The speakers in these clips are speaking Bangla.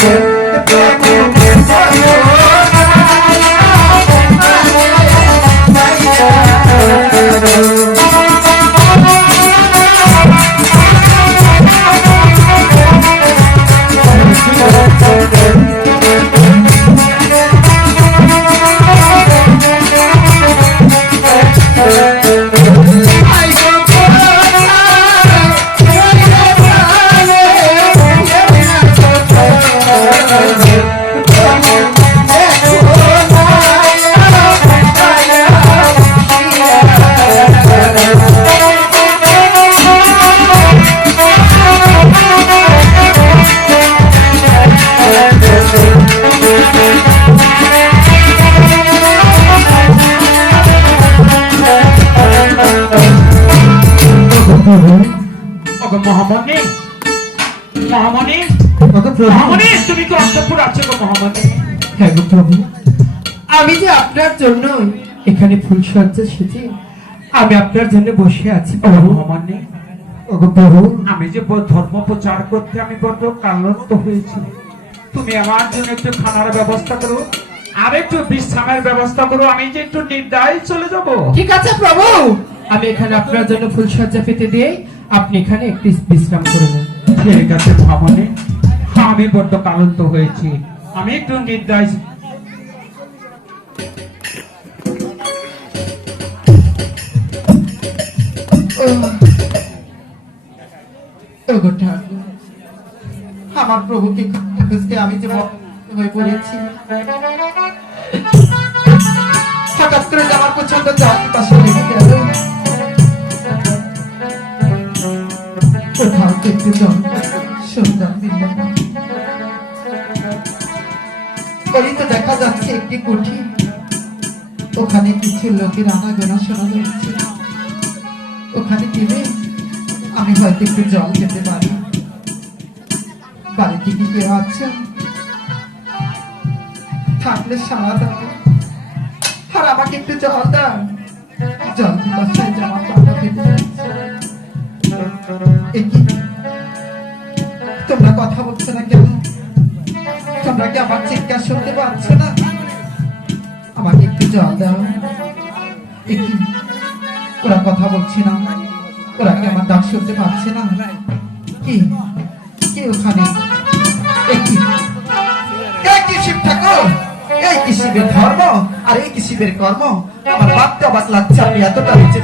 Yeah. মহামণি। মহামণি মহামণি তুমি তো অন্তপুর আছো গো মহামণি। হ্যাঁ গো প্রভু। আমি যে আপনার জন্য এখানে ফুল সজ্জা সেজে আমি আপনার জন্য বসে আছি প্রভু। মহামণি। প্রভু। আমি যে ধর্ম প্রচার করতে আমি বড্ড কালন্ত হয়েছি। তুমি আমার জন্য একটু খানার ব্যবস্থা করো। আর একটু বিশ্রামের ব্যবস্থা করো আমি যে একটু নির্দায় চলে যাব। ঠিক আছে প্রভু। আমি এখানে আপনার জন্য ফুল সজ্জা পেতে দিয়ে আপনি এখানে একটু বিশ্রাম করবেন ঠিক আছে হ্যাঁ, আমি বড্ড কালন্ত হয়েছি। আমি একটু ঠাকুর আমার প্রভুকে খুঁজতে আমি যে হয়ে পড়েছি। হঠাৎ করে আমার প্রচণ্ড জল পাশে কোথাও তো একটু জল সন্ধ্যা দিল না। তো দেখা যাচ্ছে একটি কুঠি। ওখানে কিছু লোকের আনাগোনা শোনা যাচ্ছে। ওখানে গেলে আমি হয়তো একটু জল খেতে পারি। বাড়িতে কি কেউ আছে? থাকলে সারা দাও। আর আমাকে একটু জল দাও। জল দিতে জামা পাতা খেতে যাচ্ছে? তোমরা কথা বলছো না কেন? তোমরা কি আমার চিৎকার শুনতে পাচ্ছ না? আমাকে একটু জল দাও। ওরা কথা বলছি না। ওরা কি আমার ডাক শুনতে পাচ্ছে না? কি? কি ওখানে? ঠাকুর? এই কি ধর্ম? আর এই কি শিবের কর্ম? আমার বাপটা লাগছে আমি এতটা নিচে!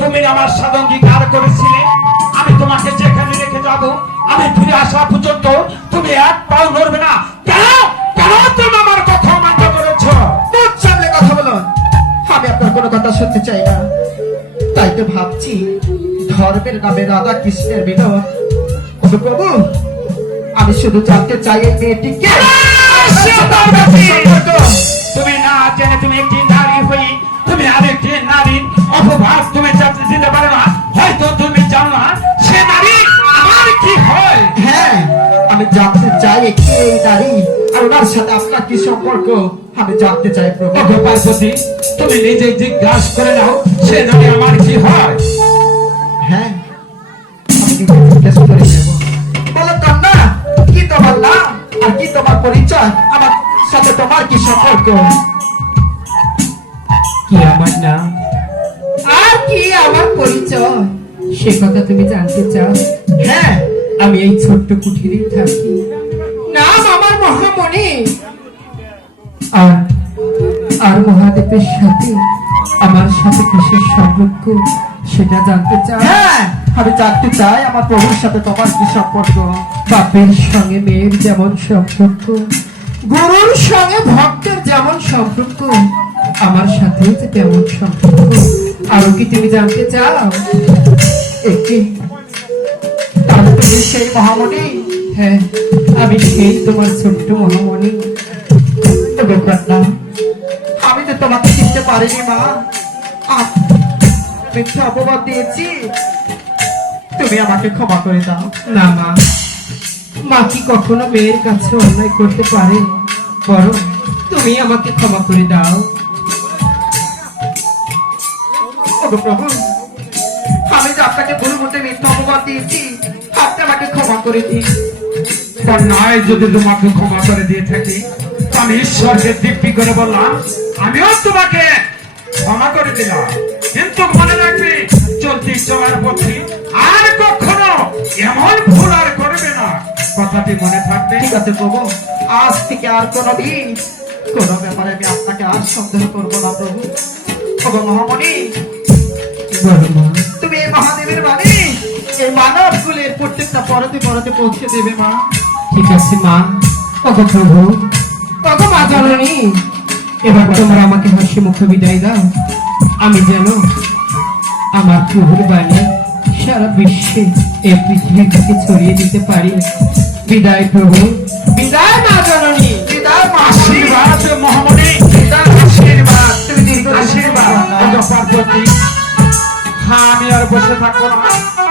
তুমি আমার সাদঙ্গীকার করেছিলে। আমি তোমাকে যেখানে রেখে যাব আমি ফিরে আসা পর্যন্ত তুমি এক পাও নড়বে না। কেন? কেন তুমি আমার কথা অমান্য করেছ? মুখ কথা বলো। আমি আপনার কোনো কথা শুনতে চাই না। তাই তো ভাবছি ধর্মের নামে রাধা কৃষ্ণের বিনোদ প্রভু আমি শুধু জানতে চাই এই মেয়েটিকে। তুমি না জেনে তুমি একটি নারী হই তুমি আরেকটি নারীর অপভাব তুমি যাতে দিতে পারো না হয়তো তুমি জানো না সে নারী আমার কি হয়? হ্যাঁ আমি জানতে চাই কে এই নারী আর ওনার সাথে আপনার কি সম্পর্ক? আমি জানতে চাই প্রভু। পার্বতী তুমি নিজে জিজ্ঞাসা করে নাও সে নারী আমার কি হয়? হ্যাঁ আমি জিজ্ঞেস করে নেব। বলো কন্যা কি তোমার নাম আর কি তোমার পরিচয়? আমার সাথে তোমার কি সম্পর্ক? কি আমার নাম? আর কি আমার পরিচয়? সে কথা তুমি জানতে চাও? হ্যাঁ। আমি এই ছোট্ট কুঠিরেই থাকি। নাম আমার মহামণি। আর আর মহাদেবের সাথে আমার সাথে কিসের সম্পর্ক সেটা জানতে চাও? হ্যাঁ। আমি জানতে চাই আমার প্রভুর সাথে তোমার কি সম্পর্ক? বাপের সঙ্গে মেয়ের যেমন সম্পর্ক গুরুর সঙ্গে ভক্তের যেমন সম্পর্ক আমার সাথে যে তেমন সম্পর্ক? আরও কি তুমি জানতে চাও? একে তাহলে সেই মহামণি। হ্যাঁ আমি সেই তোমার ছোট্ট মহামণি। ওগো আমি তো তোমাকে চিনতে পারিনি, মা। মিথ্যা অপবাদ দিয়েছি। তুমি আমাকে ক্ষমা করে দাও। না, মা। মা কি কখনো মেয়ের কাছে অন্যায় করতে পারে? বরং তুমি আমাকে ক্ষমা করে দাও। প্রভু। আমি যে আপনাকে ভুল মতে মিথ্যা অপবাদ দিয়েছি আপনি আমাকে করে দিন। নাই যদি তোমাকে ক্ষমা করে দিয়ে থাকি আমি ঈশ্বরকে দিব্যি করে বললাম আমিও তোমাকে ক্ষমা করে দিলাম। কিন্তু মনে রাখবে চলতি চলার পথে আর কখনো এমন ভুল আর করবে না। কথাটি মনে থাকবে। ঠিক আছে প্রভু। আজ থেকে আর কোনোদিন কোনো ব্যাপারে আমি আপনাকে আর সন্দেহ করব না প্রভু মহামণি তুমি এই মহাদেবের বাণী? এই মানব কুলের প্রত্যেকটা পরতে পরতে পৌঁছে দেবে মা। ঠিক আছে মা। ওগো প্রভু। ওগো মা জননী। এবার তোমরা আমাকে হাসি মুখে বিদায় দাও। আমি যেন আমার প্রভুর বাণী সারা বিশ্বে এই পৃথিবী থেকে ছড়িয়ে দিতে পারি। বিদায় প্রভু। বিদায় বসে থাকো না।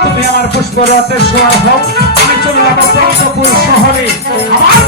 তুমি আমার পুষ্পরথের সোয়ার হও। আমি চলে যাব পঞ্চপুর শহরে। আমার